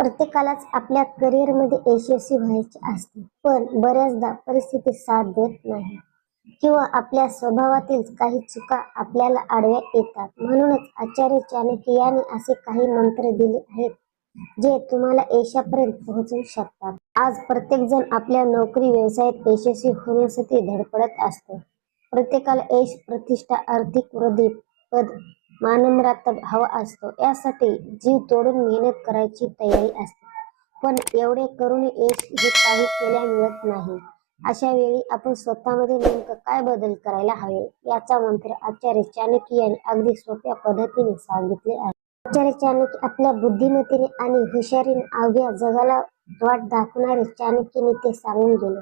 प्रत्येकालाच आपल्या करिअरमध्ये यशस्वी व्हायचे असते. पण बऱ्याचदा परिस्थिती साथ देत नाही. किंवा आपल्या स्वभावातील काही चुका आपल्याला आडव्या येतात. म्हणूनच आचार्य चाणक्य यांनी असे काही मंत्र दिले आहेत जे तुम्हाला यशापर्यंत पोहोचवू शकतात. आज प्रत्येक जण आपल्या नोकरी व्यवसायात यशस्वी होण्यासाठी धडपडत असतो. प्रत्येकाला यश प्रतिष्ठा आर्थिक वृद्धी पद मानमरात हवा असतो. यासाठी जीव तोडून मेहनत करायची तयारी असते. पण एवढे करून यश हे काही केल्या मिळत नाही. अशा वेळी आपण स्वतःमध्ये नेमकं काय बदल करायला हवे? याचा मंत्र आचार्य चाणक्य यांनी अगदी सोप्या पद्धतीने सांगितले आहे. आचार्य चाणक्य आपल्या बुद्धिमत्तेने आणि हुशारीने अवघ्या जगाला वाट दाखवणारे चाणक्यने ते सांगून गेले.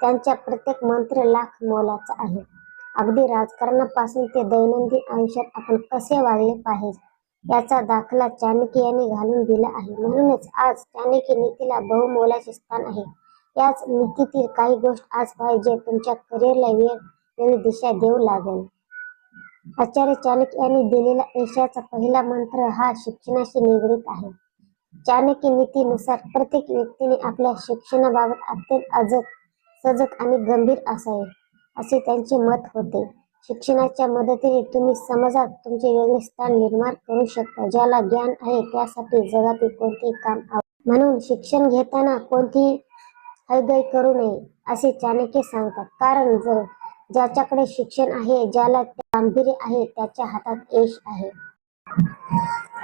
त्यांच्या प्रत्येक मंत्र लाख मोलाचा आहे. अगदी राजकारणापासून ते दैनंदिन आयुष्यात आपण कसे वागले पाहिजे याचा दाखला चाणक्य यांनी घालून दिला आहे. म्हणूनच आज चाणक्य नीतीला बहुमोलाचे स्थान आहे. याच नीतीतील काही गोष्ट आज पाहिजे तुमच्या करिअरला वेळ वेळ दिशा देऊ लागेल. आचार्य चाणक्य यांनी दिलेला यशाचा पहिला मंत्र हा शिक्षणाशी निगडीत आहे. चाणक्य नीतीनुसार प्रत्येक व्यक्तीने आपल्या शिक्षणाबाबत अत्यंत अजक सजग आणि गंभीर असावे. असे त्यांचे मत होते. शिक्षणाच्या मदतीने तुम्ही समाजात तुमचे वेगळे स्थान निर्माण करू शकता ज्याला ज्ञान आहे त्यासाठी जगातील कोणतेही काम आव म्हणून शिक्षण घेताना कोणतीही हयगय करू नये असे चाणक्य सांगतात. कारण जर ज्याच्याकडे शिक्षण आहे ज्याला गांभीर्य आहे त्याच्या हातात यश आहे.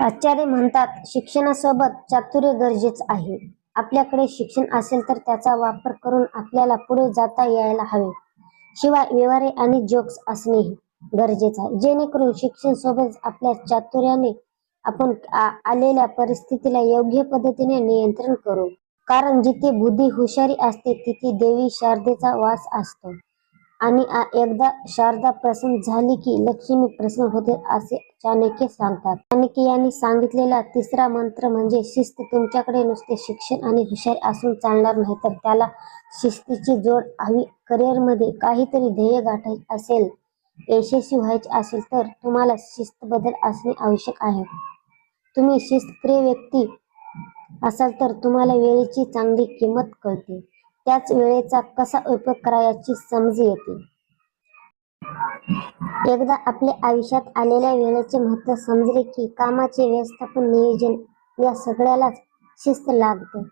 आचार्य म्हणतात शिक्षणासोबत चातुर्य गरजेच आहे. आपल्याकडे शिक्षण असेल तर त्याचा वापर करून आपल्याला पुढे जाता यायला हवे. शिवाय व्यवहारे आणि जोक्स असणेही गरजेचं आहे. जेणेकरून शिक्षण सोबत आपल्या चातुर्याने आपण आलेल्या परिस्थितीला योग्य पद्धतीने नियंत्रण करू. कारण जिथे बुद्धी हुशारी असते तिथे देवी शारदेचा वास असतो. आणि एकदा शारदा प्रसन्न झाली की लक्ष्मी प्रसन्न होते असे चाणक्य सांगतात. चाणक्य यांनी सांगितलेला तिसरा मंत्र म्हणजे शिस्त तुमच्याकडे नुसते शिक्षण आणि हुशारी असून चालणार नाही तर त्याला शिस्तीची जोड हवी. करिअरमध्ये काहीतरी ध्येय गाठायचे असेल यशस्वी व्हायचे असेल तर तुम्हाला शिस्त बदल असणे आवश्यक आहे. तुम्ही शिस्तप्रिय व्यक्ती असाल तर तुम्हाला वेळेची चांगली किंमत कळते. त्याच वेळेचा कसा उपयोग करा याची समज येते? एकदा आपल्या आयुष्यात आलेल्या वेळेचे महत्त्व समजले की कामाचे व्यवस्थापन नियोजन या सगळ्यालाच शिस्त लागते.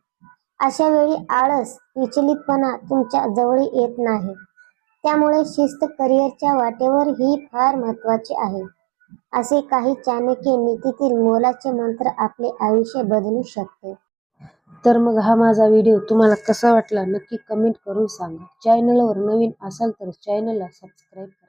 अशा वेळी आळस विचलितपणा तुमच्या जवळ येत नाही. त्यामुळे शिस्त करिअरच्या वाटेवर ही फार महत्वाची आहे. असे काही चाणक्य नीतीतील मोलाचे मंत्र आपले आयुष्य बदलू शकते. तर मग हा माझा व्हिडिओ तुम्हाला कसा वाटला? नक्की कमेंट करून सांगा. चॅनलवर नवीन असाल तर चॅनलला सबस्क्राईब करा.